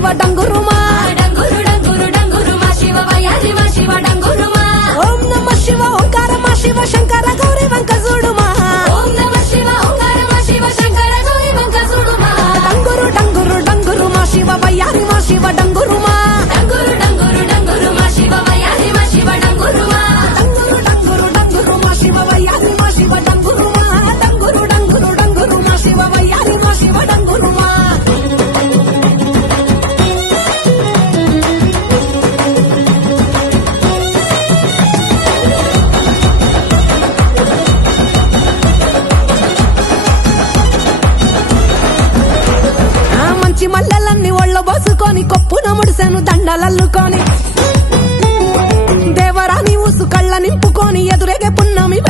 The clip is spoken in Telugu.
శివ డంగురుమా డంగురు డంగురు డంగురు మా శివ వయ్యారి మా శివ డంగురుమా ఓం నమ శివ ఓంకార మా శివ శంకర గౌరీ వంక చూడుమా ఓం నమ శివ ఓంకార మా శివ శంకర గౌరీ వంక చూడుమా డంగురు డంగురు డంగురు మా శివ వయ్యారి మా శివ డంగురుమా డంగురు డంగురు డంగురు మా శివ వయ్యారి మా శివ డంగురుమా డంగురు డంగురు డంగురు మా శివ వయ్యారి మా శివ డంగురుమా డంగురు డంగురు డంగురు మా శివ వయ్యారి మా శివ డంగురుమా మంచి మల్లెలన్నీ ఒళ్ళ బోసుకొని కొప్పున ముడిసెను దండలల్లుకొని దేవరాని ఊసు కళ్ళ నింపుకొని ఎదురేగే పున్నమి